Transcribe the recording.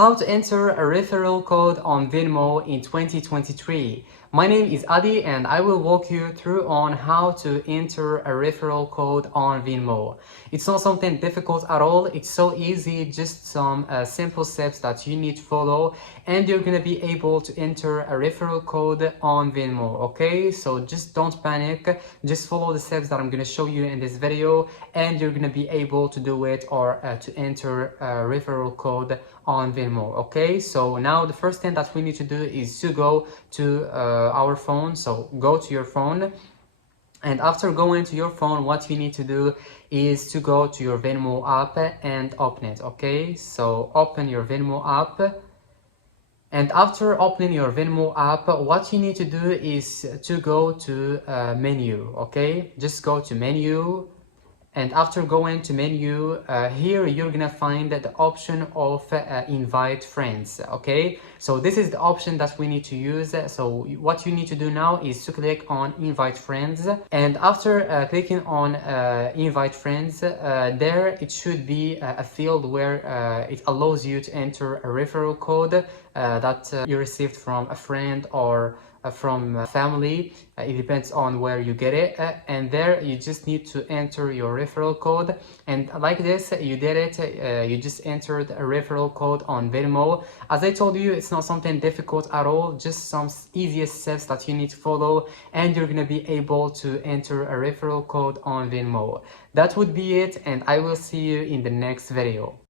How to enter a referral code on Venmo in 2023. My name is Adi and I will walk you through on how to enter a referral code on Venmo. It's not something difficult at all. It's so easy, just some simple steps that you need to follow and you're gonna be able to enter a referral code on Venmo, okay? So just don't panic, just follow the steps that I'm gonna show you in this video and you're gonna be able to do it or to enter a referral code on Venmo. Okay, so now the first thing that we need to do is to go to our phone. So go to your phone, and after going to your phone, what you need to do is to go to your Venmo app and open it. Okay, so open your Venmo app. And after opening your Venmo app, what you need to do is to go to menu. Okay, just go to menu. And after going to menu, here you're gonna find the option of invite friends. Okay, so this is the option that we need to use. So what you need to do now is to click on invite friends, and after clicking on invite friends, there it should be a field where it allows you to enter a referral code that you received from a friend or from family. It depends on where you get it, and there you just need to enter your referral code, and like this you did it. You just entered a referral code on Venmo. As I told you, it's not something difficult at all, just some easiest steps that you need to follow and you're gonna be able to enter a referral code on Venmo. That would be it, and I will see you in the next video.